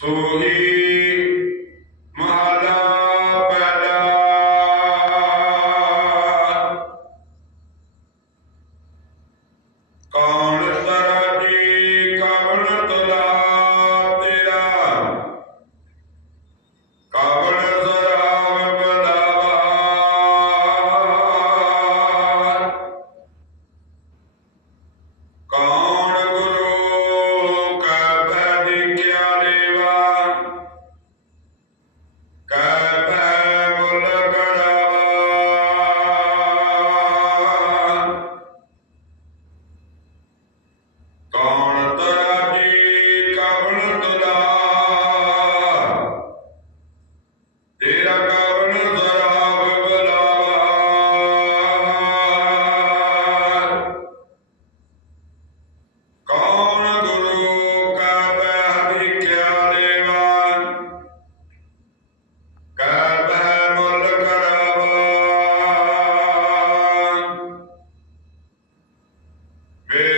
For he Good.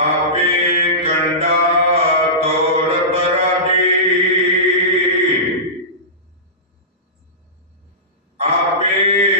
ਆਪੇ ਕੰਡਾ ਤੋੜ ਬਰਾਜੀ ਆਪੇ